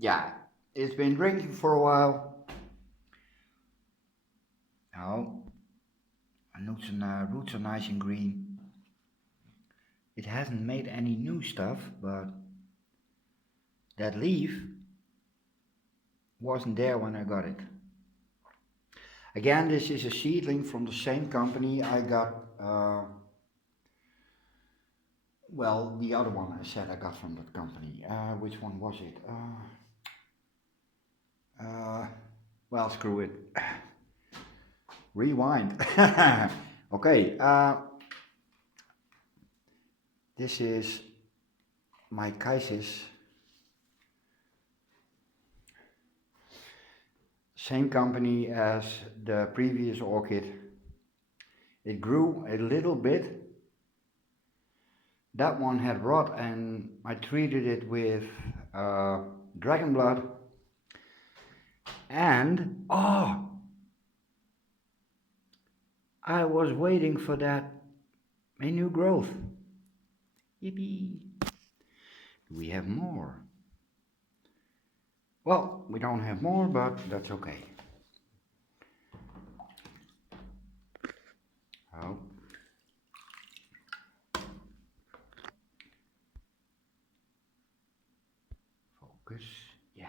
Yeah, it's been drinking for a while. Oh, roots are nice and green. It hasn't made any new stuff, but that leaf wasn't there when I got it. Again, this is a seedling from the same company I got, well, the other one I said I got from that company. Which one was it? Well, screw it. Rewind. Okay, this is my Kaisis. Same company as the previous orchid. It grew a little bit. That one had rot and I treated it with dragon blood. And, oh, I was waiting for that, a new growth. Yippee. We have more. Well, we don't have more, but that's okay. Oh. Focus, yeah.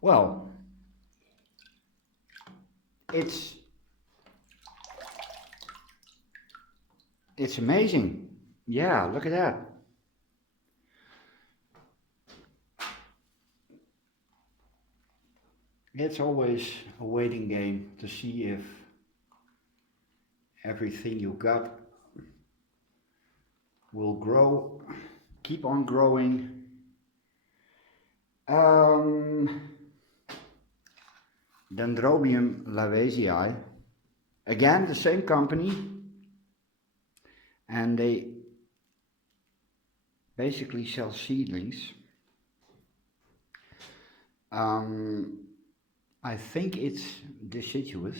Well, it's amazing. Yeah, look at that. It's always a waiting game to see if everything you got will grow, keep on growing. Dendrobium Lavazzi, again the same company, and they basically sell seedlings. I think it's deciduous.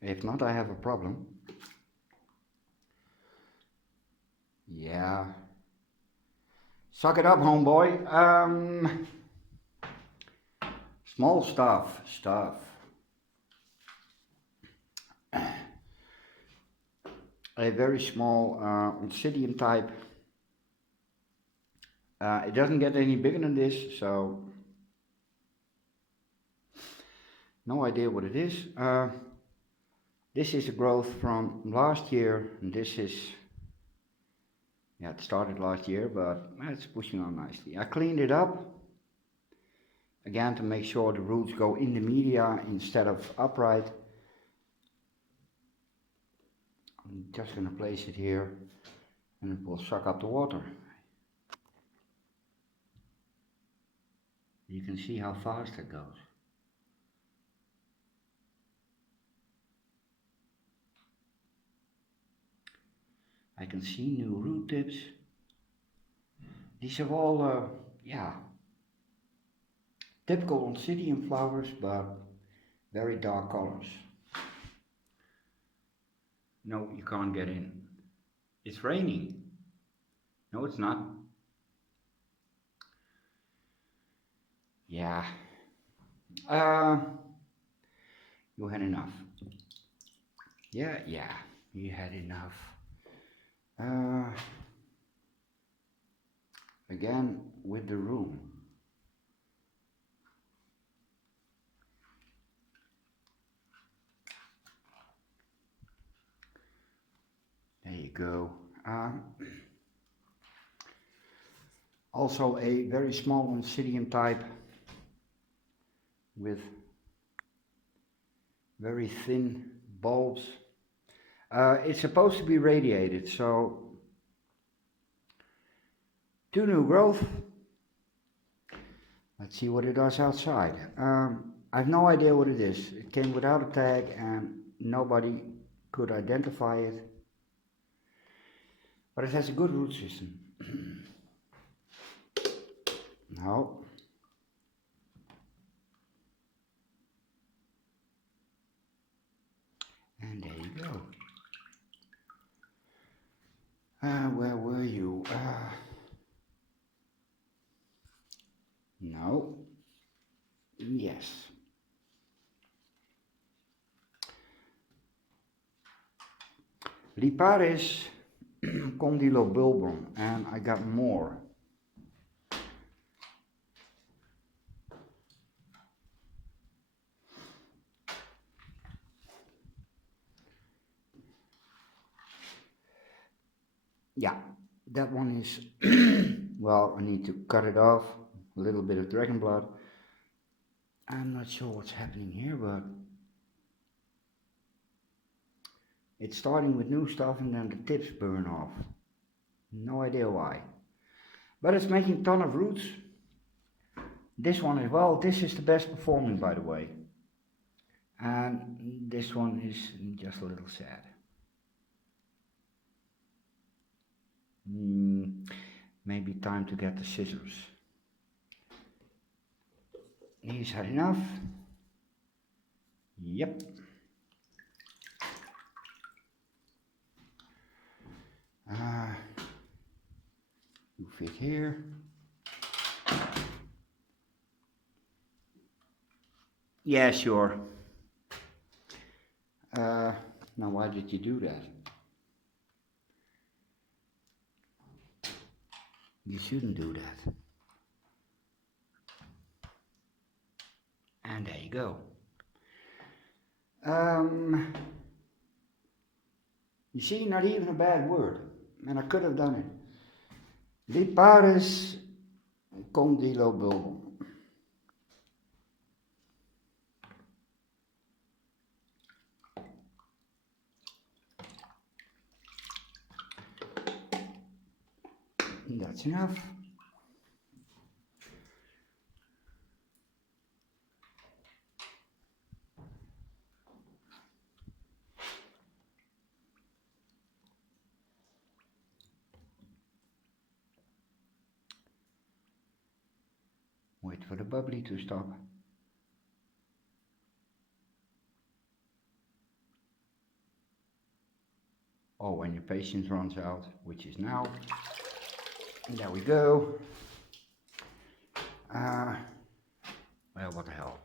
If not, I have a problem. Yeah. Suck it up, homeboy. Small stuff. A very small obsidian type. It doesn't get any bigger than this, so no idea what it is. This is a growth from last year, and this is, yeah, it started last year, but it's pushing on nicely. I cleaned it up, again to make sure the roots go in the media instead of upright. I'm just going to place it here, and it will suck up the water. You can see how fast it goes. I can see new root tips. These are all, yeah, typical Obsidium flowers, but very dark colors. No, you can't get in. It's raining. No, it's not. Yeah. You had enough. Yeah, you had enough. Again, with the room. There you go. Also a very small obsidian type with very thin bulbs. It's supposed to be radiated, so 2 new growth. Let's see what it does outside. I have no idea what it is. It came without a tag and nobody could identify it. But it has a good root system. No. And there you go. Where were you? No. Yes. Liparis condylobulbum, and I got more. Yeah, that one is, well, I need to cut it off, a little bit of dragon blood. I'm not sure what's happening here, but it's starting with new stuff and then the tips burn off. No idea why. But it's making a ton of roots. This one as well. This is the best performing, by the way. And this one is just a little sad. Maybe time to get the scissors. These are enough. Yep. You fit here. Yeah, sure. Now why did you do that? You shouldn't do that. And there you go. You see, not even a bad word. And I could have done it. Liparis condylobulbum. That's enough. Wait for the bubbly to stop. Oh, when your patience runs out, which is now. And there we go. Well, what the hell.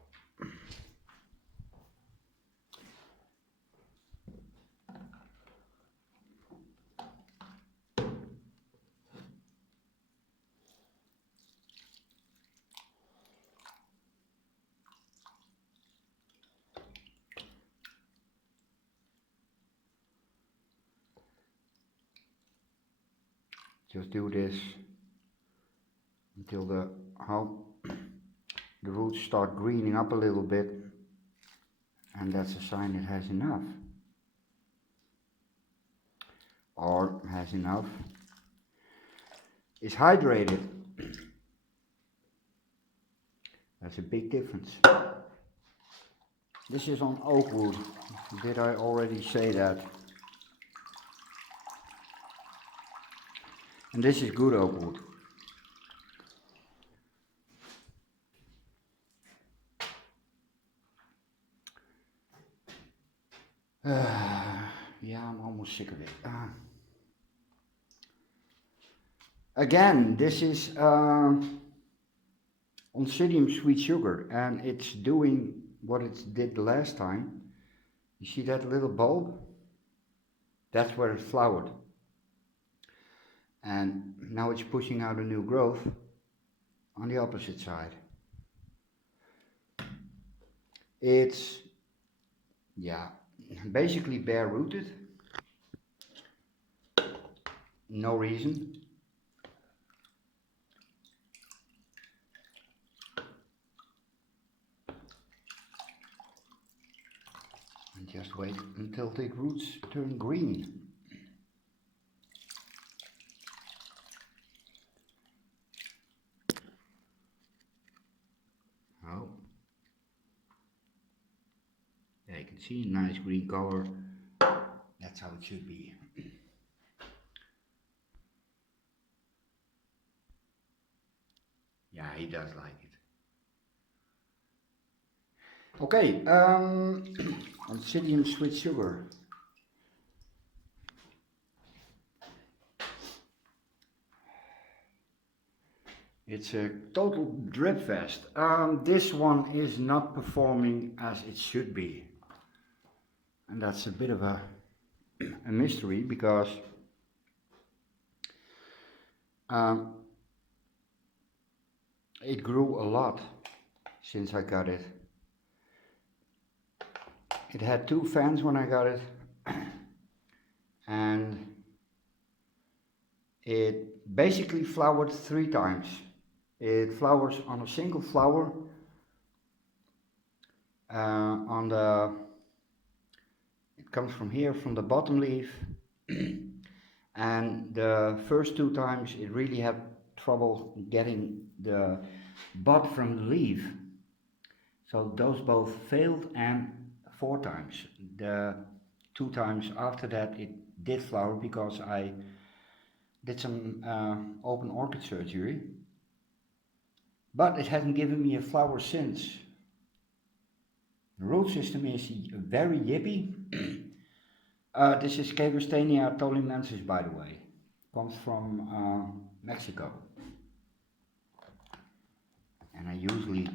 Just do this until the roots start greening up a little bit, and that's a sign it has enough, or has enough, is hydrated. That's a big difference. This is on oak wood. Did I already say that? And this is good oak wood. Yeah, I'm almost sick of it. Again, this is Obsidium sweet sugar, and it's doing what it did the last time. You see that little bulb? That's where it flowered. And now it's pushing out a new growth on the opposite side. It's, yeah, basically bare rooted. No reason. And just wait until the roots turn green. Oh. Yeah, you can see a nice green color. That's how it should be. Yeah, he does like it. Okay, Obsidium sweet sugar. It's a total drip fest. This one is not performing as it should be. And that's a bit of a mystery because it grew a lot since I got it. It had 2 fans when I got it, and it basically flowered 3 times. It flowers on a single flower it comes from here, from the bottom leaf, and the first 2 times it really had trouble getting the bud from the leaf. So those both failed, and 4 times. The 2 times after that it did flower because I did some open orchid surgery, but it hasn't given me a flower since. The root system is very yippy. This is Caverstania tolimensis, by the way. Comes from Mexico. And I usually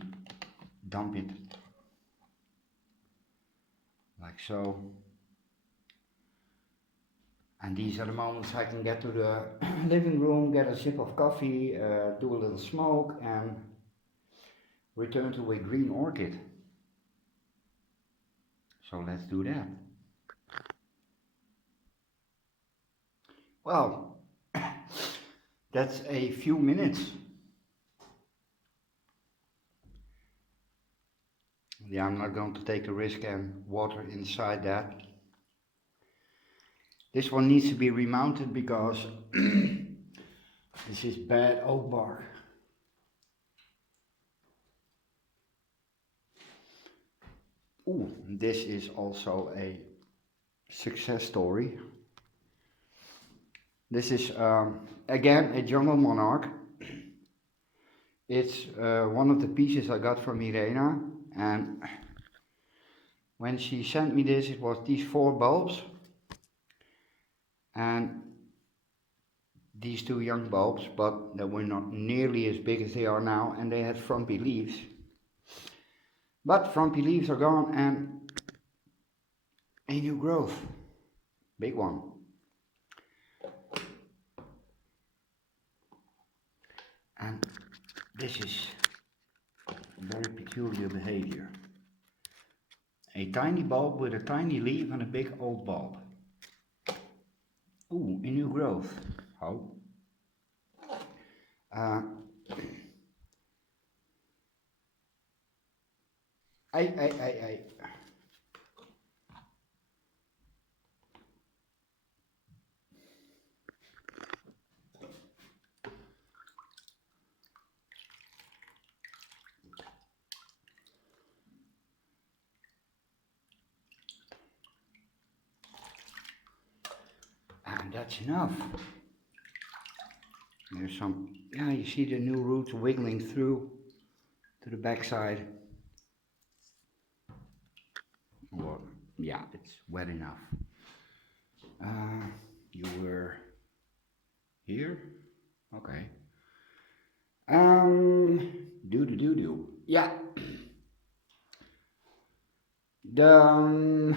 dump it like so. And these are the moments I can get to the living room, get a sip of coffee, do a little smoke, and return to a green orchid. So let's do that. Well, that's a few minutes. Yeah, I'm not going to take the risk and water inside that. This one needs to be remounted because this is bad oak bark. Ooh, this is also a success story. This is again a jungle monarch. It's one of the pieces I got from Irena, and when she sent me this, it was these 4 bulbs and these 2 young bulbs, but they were not nearly as big as they are now, and they had frumpy leaves. But frumpy leaves are gone and a new growth, big one. And this is very peculiar behavior. A tiny bulb with a tiny leaf and a big old bulb. Ooh, a new growth. How? Ay. And that's enough. There's some, yeah, you see the new roots wiggling through to the backside. Well, yeah, it's wet enough. You were here? Okay. Do. Yeah. The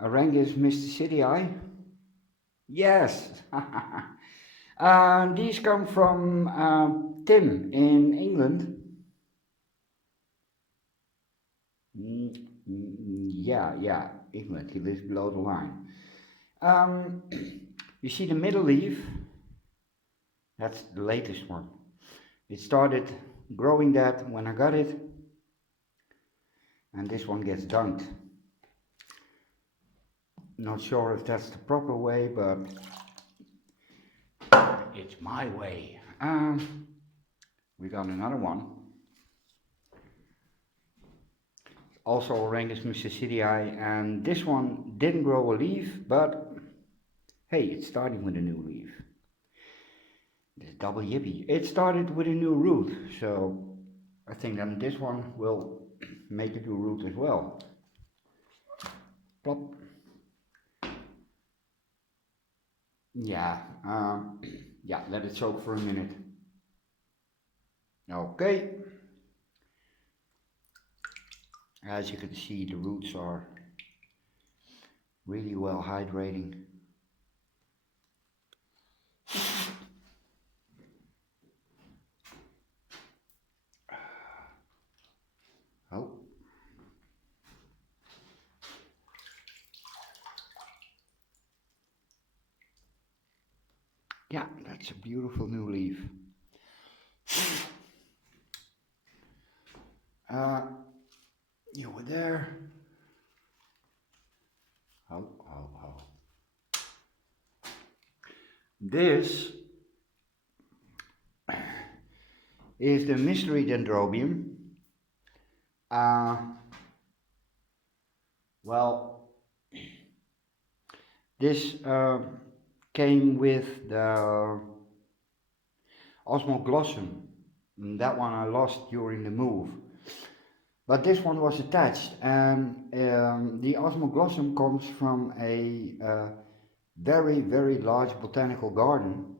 Arangus mysticidi. Yes. These come from Tim in England. Yeah, England. He lives below the line. You see the middle leaf? That's the latest one. It started growing that when I got it, and this one gets dunked. Not sure if that's the proper way, but it's my way. We got another one. Also Arangus mysticidi, and this one didn't grow a leaf, but hey, it's starting with a new leaf. This double yippee. It started with a new root, so I think that this one will make a new root as well. Plop. Yeah, let it soak for a minute. Okay, as you can see, the roots are really well hydrating. Oh. Yeah, that's a beautiful new leaf. You were there. Oh, oh, oh. This is the mystery dendrobium. Well, this came with the osmoglossum. That one I lost during the move. But this one was attached, and the osmoglossum comes from a very, very large botanical garden,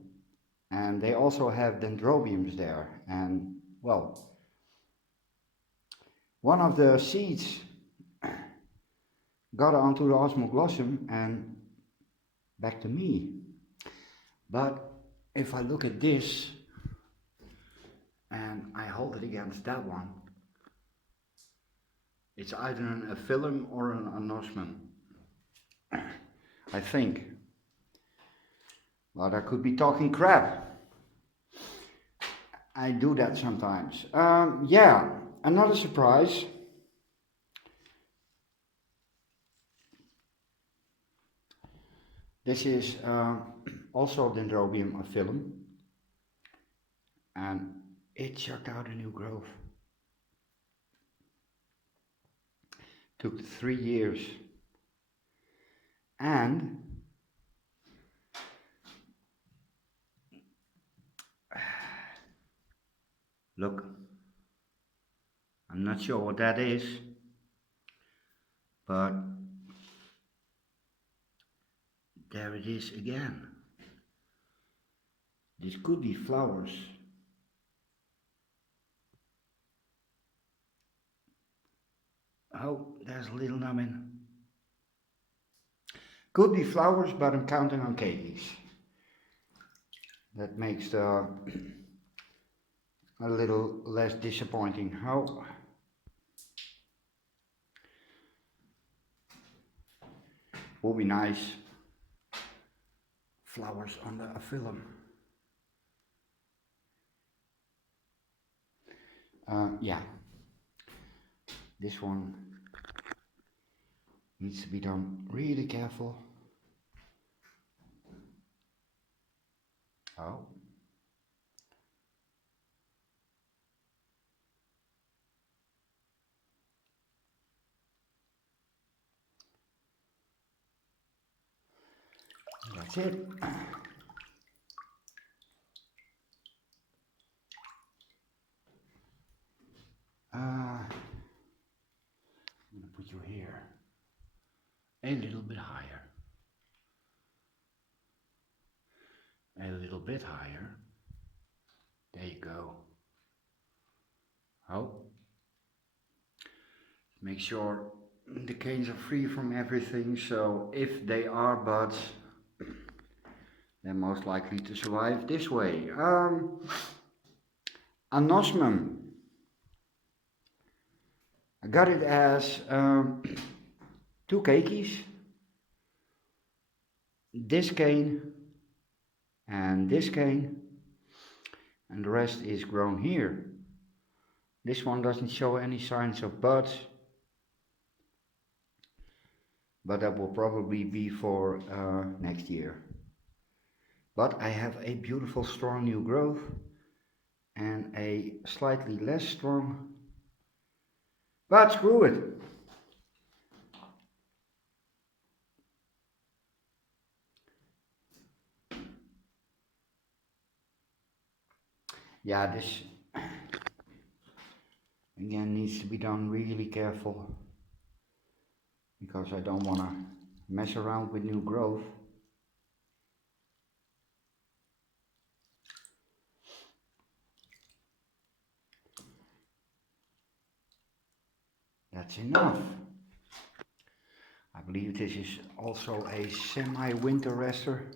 and they also have dendrobiums there. And well, one of the seeds got onto the osmoglossum and back to me. But if I look at this and I hold it against that one, it's either an aphyllum or an anosmum, I think. But I could be talking crap. I do that sometimes. Yeah, another surprise. This is also Dendrobium aphyllum, and it chucked out a new growth. Took 3 years. And look, I'm not sure what that is, but there it is again. This could be flowers. Oh, there's a little numbing. Could be flowers, but I'm counting on cakeys. That makes the a little less disappointing. How? Would be nice. Flowers on the aphyllum. Yeah. This one needs to be done really careful. Oh. That's it. I'm gonna put you here. A little bit higher. A little bit higher. There you go. Oh. Make sure the canes are free from everything, so if they are buds, they're most likely to survive this way. Anosmum. I got it as 2 cakeys. This cane and this cane, and the rest is grown here. This one doesn't show any signs of buds, but that will probably be for next year. But I have a beautiful strong new growth and a slightly less strong, but screw it. Yeah, this again needs to be done really careful, because I don't want to mess around with new growth. That's enough. I believe this is also a semi-winter rester,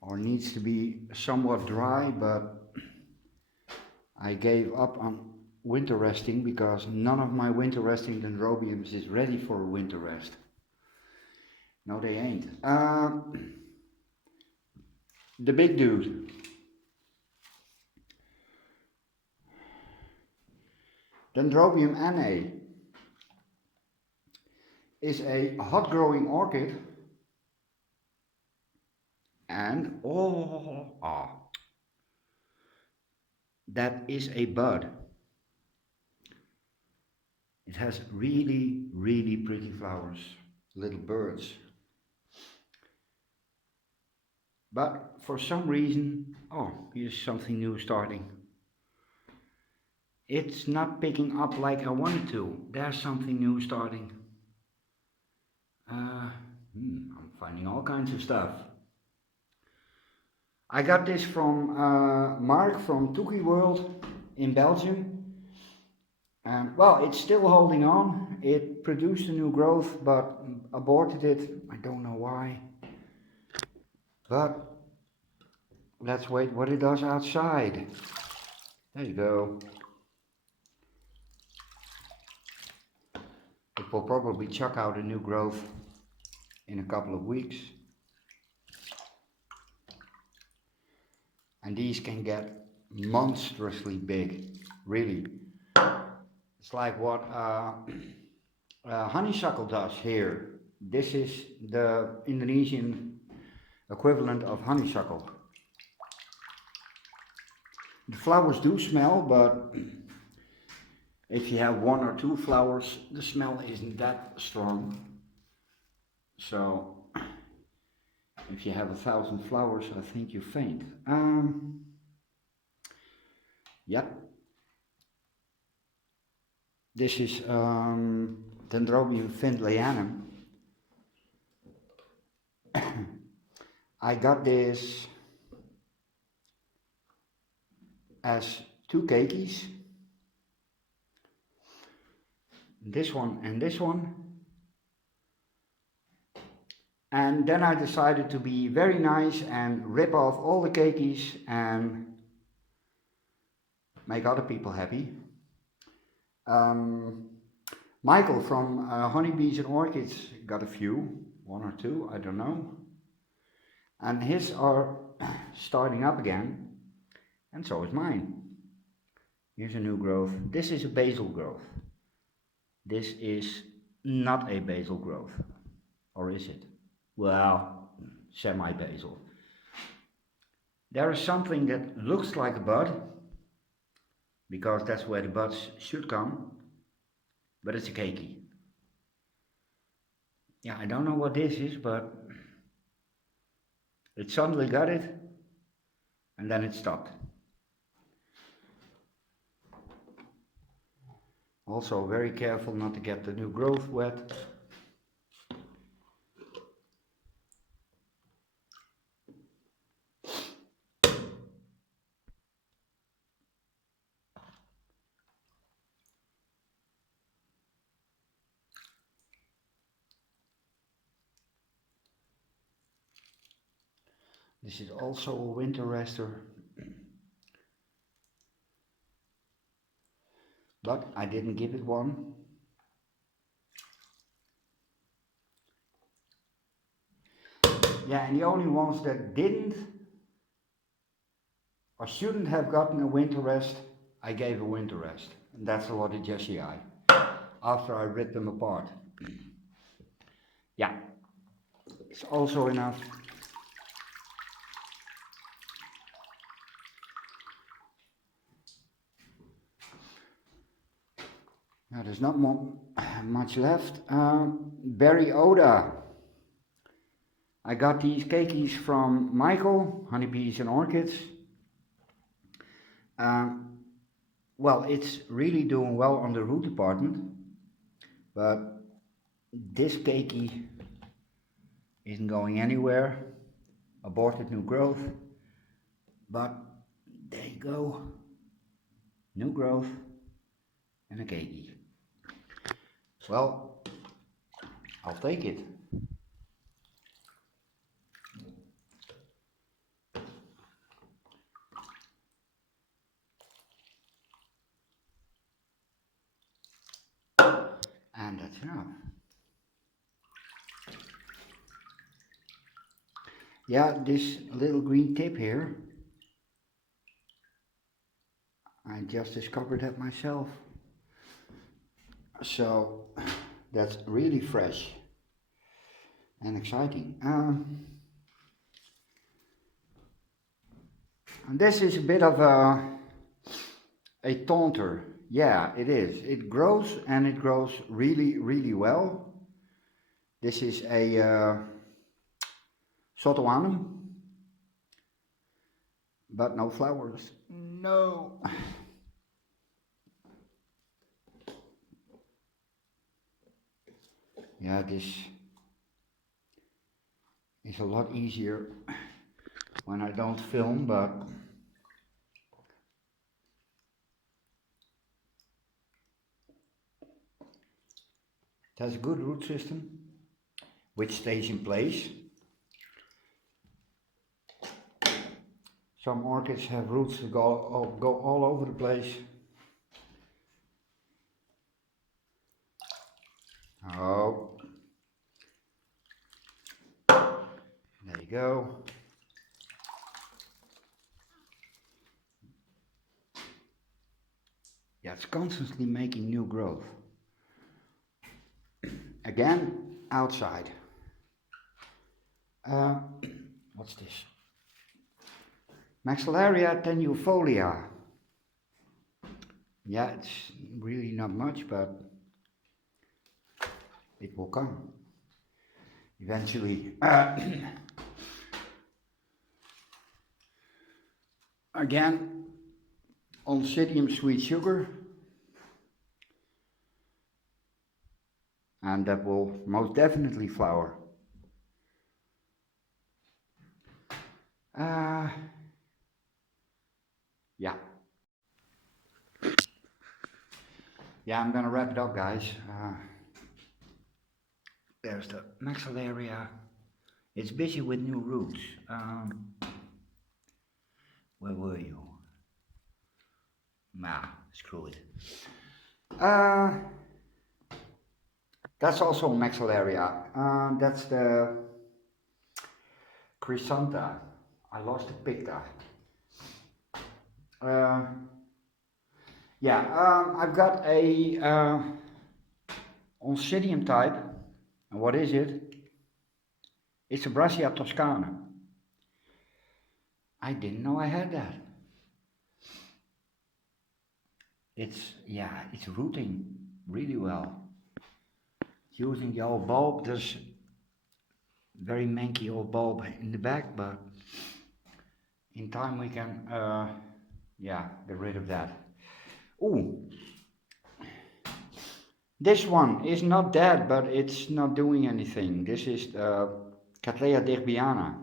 or needs to be somewhat dry, but I gave up on winter resting because none of my winter resting dendrobiums is ready for a winter rest. No, they ain't. The big dude. Dendrobium Finlayannam is a hot growing orchid, and that is a bud. It has really, really pretty flowers, little birds. But for some reason, here's something new starting. It's not picking up like I wanted to. There's something new starting. I'm finding all kinds of stuff. I got this from Mark from Tookie World in Belgium. Well, it's still holding on. It produced a new growth, but aborted it. I don't know why. But let's wait what it does outside. There you go. It will probably chuck out a new growth in a couple of weeks. And these can get monstrously big, really. It's like what honeysuckle does here. This is the Indonesian equivalent of honeysuckle. The flowers do smell, but if you have one or two flowers, the smell isn't that strong. So if you have 1,000 flowers, I think you faint. Yep. This is Dendrobium Finlayannam. I got this as two keikis. This one and this one. And then I decided to be very nice and rip off all the keikis and make other people happy. Michael from Honeybees and Orchids got a few, one or two, I don't know. And his are starting up again, and so is mine. Here's a new growth. This is a basal growth. This is not a basal growth, or is it? Well, semi-basal. There is something that looks like a bud, because that's where the buds should come, but it's a keiki. Yeah, I don't know what this is, but it suddenly got it, and then it stopped. Also very careful not to get the new growth wet. This is also a winter rester, but I didn't give it one. Yeah, and the only ones that didn't or shouldn't have gotten a winter rest, I gave a winter rest. And that's a lot of Jessie I, after I ripped them apart. Yeah, it's also enough. Now there's not much left. Berry Oda. I got these keikis from Michael, Honeybees and Orchids. Well, it's really doing well on the root department, but this keiki isn't going anywhere. Aborted new growth, but there you go. New growth and a keiki. Well, I'll take it. And that's enough. Yeah, this little green tip here, I just discovered that myself. So that's really fresh and exciting. And this is a bit of a taunter. Yeah, it is. It grows and it grows really, really well. This is a Sotoanum, but no flowers. No. Yeah, this is a lot easier when I don't film, but it has a good root system, which stays in place. Some orchids have roots that go all over the place. Oh, there you go. Yeah, it's constantly making new growth. Again, outside. What's this? Maxillaria Tenufolia. Yeah, it's really not much, but it will come eventually. Again, Obsidium sweet sugar, and that will most definitely flower. Yeah. Yeah, I'm gonna wrap it up, guys. There's the Maxillaria. It's busy with new roots. Where were you? Nah, screw it. That's also Maxillaria. That's the Chrysantha. I lost the picta. Yeah, I've got a Obsidium type. And what is it? It's a Brassia toscana. I didn't know I had that. It's rooting really well. Using the old bulb, there's very manky old bulb in the back, but in time we can get rid of that. Ooh, this one is not dead, but it's not doing anything. This is Cattleya derbiana.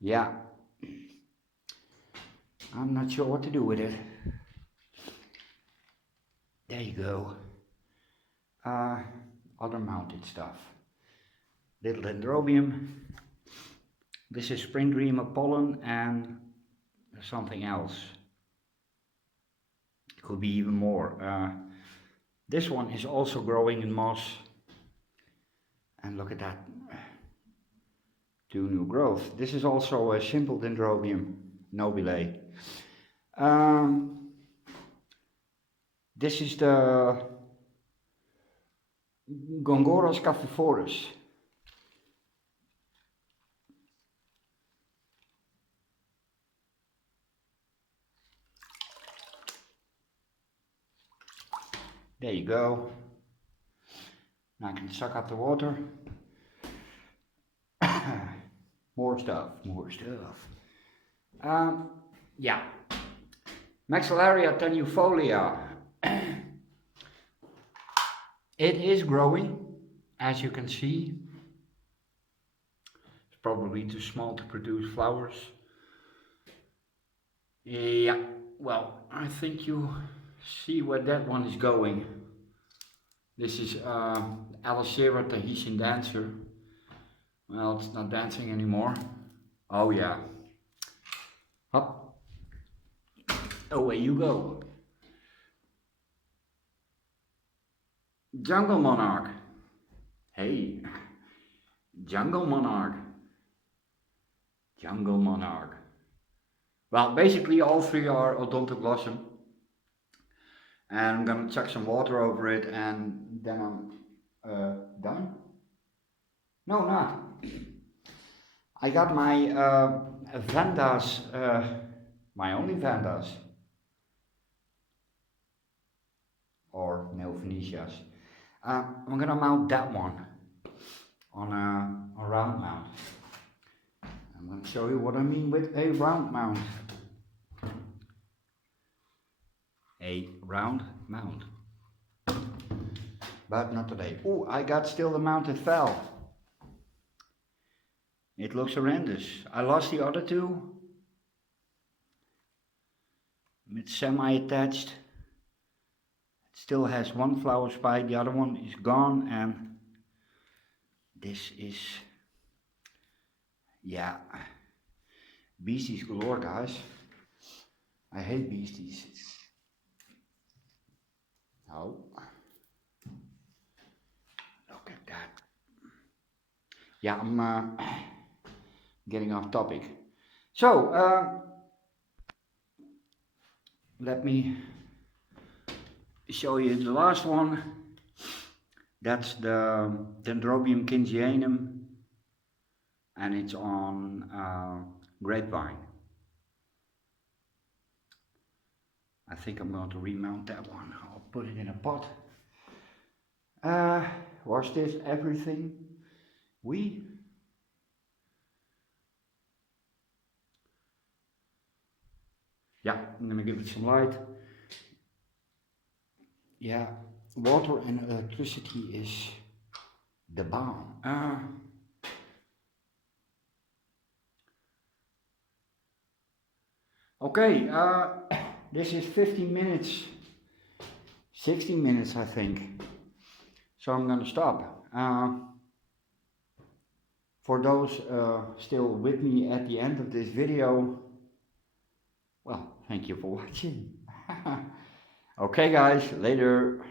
Yeah, I'm not sure what to do with it. There you go. Other mounted stuff. Little Dendrobium. This is spring dreamer pollen and something else. It could be even more. This one is also growing in moss. And look at that. 2 new growth. This is also a simple Dendrobium nobile. This is the Gongoras cafiforus. There you go. Now I can suck up the water. More stuff. Yeah. Maxillaria Tenufolia. It is growing, as you can see. It's probably too small to produce flowers. Yeah, well, I think you see where that one is going. This is Alicera Tahitian Dancer. Well, it's not dancing anymore. Oh yeah. Hop. Away you go. Jungle Monarch. Hey. Jungle Monarch. Jungle Monarch. Well, basically all three are odontoglossum. And I'm gonna chuck some water over it and then I'm done. No, not. I got my Vandas, my only Vandas. Or Neo-Phoenicias. I'm gonna mount that one on a round mount. I'm gonna show you what I mean with a round mount. A round mount. But not today. Oh, I got still the mounted fell. It looks horrendous. I lost the other two. It's semi-attached. It still has one flower spike, the other one is gone, and this is, yeah, beasties galore, guys. I hate beasties. Oh, look at that. Yeah, I'm getting off topic. So, let me show you the last one. That's the Dendrobium Finlayannam, and it's on grapevine. I think I'm going to remount that one. I'll put it in a pot. Was this everything? Yeah, I'm gonna give it some light. Yeah, water and electricity is the bomb. Okay, this is 15 minutes, 16 minutes I think, so I'm gonna stop. For those still with me at the end of this video, well, thank you for watching. Okay guys, later.